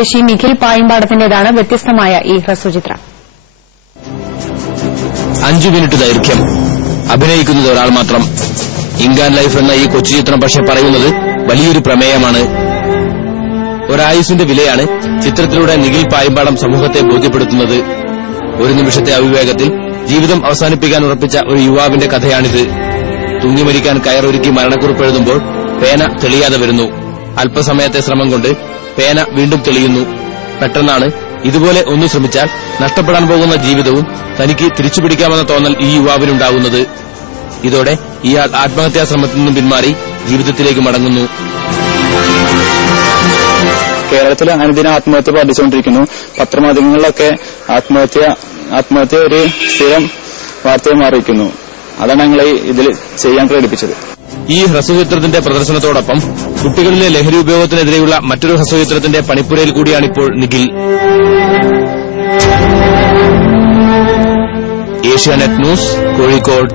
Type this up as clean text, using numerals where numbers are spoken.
സ്വദേശി നിഖിൽ പായിമ്പാടത്തിന്റേതാണ് വ്യത്യസ്തമായ ഈ ഹ്രസ്വചിത്രം. 5 മിനിറ്റ് ദൈർഘ്യം, അഭിനയിക്കുന്നത് ഒരാൾ മാത്രം. ഇങ്കാൻ ലൈഫ് എന്ന ഈ കൊച്ചു ചിത്രം പക്ഷെ പറയുന്നത് വലിയൊരു പ്രമേയമാണ്. ഒരായുസിന്റെ വിലയാണ് ചിത്രത്തിലൂടെ നിഖിൽ പായിമ്പാടം സമൂഹത്തെ ബോധ്യപ്പെടുത്തുന്നത്. ഒരു നിമിഷത്തെ അവിവേകത്തിൽ ജീവിതം അവസാനിപ്പിക്കാൻ ഉറപ്പിച്ച ഒരു യുവാവിന്റെ കഥയാണിത്. തൂങ്ങിമരിക്കാൻ കയറൊരുക്കി മരണക്കുറിപ്പെഴുതുമ്പോൾ പേന തെളിയാതെ വരുന്നു. അല്പസമയത്തെ ശ്രമം കൊണ്ട് പേന വീണ്ടും തെളിയുന്നു. പെട്ടെന്നാണ് ഇതുപോലെ ഒന്നു ശ്രമിച്ചാൽ നഷ്ടപ്പെടാൻ പോകുന്ന ജീവിതവും തനിക്ക് തിരിച്ചുപിടിക്കാമെന്ന തോന്നൽ ഈ യുവാവിനുണ്ടാകുന്നത്. ഇതോടെ ഇയാൾ ആത്മഹത്യാ ശ്രമത്തിൽ നിന്നും പിന്മാറി ജീവിതത്തിലേക്ക് മടങ്ങുന്നു. കേരളത്തിൽ അനുദിനം ആത്മഹത്യ വർദ്ധിച്ചുകൊണ്ടിരിക്കുന്നു. പത്രമാധ്യമങ്ങളിലൊക്കെ ആത്മഹത്യ ഒരു സ്ഥിരം വാർത്തയെ മാറിയിരിക്കുന്നു. അതാണ് ഞങ്ങളെ ഇതിൽ ചെയ്യാൻ പ്രേരിപ്പിച്ചത്. ഈ ഹ്രസ്വചിത്രത്തിന്റെ പ്രദർശനത്തോടൊപ്പം കുട്ടികളിലെ ലഹരി ഉപയോഗത്തിനെതിരെയുള്ള മറ്റൊരു ഹ്രസ്വചിത്രത്തിന്റെ പണിപ്പുരയിൽ കൂടിയാണിപ്പോൾ നിഖിൽ. ഏഷ്യാനെറ്റ് ന്യൂസ്, കോഴിക്കോട്.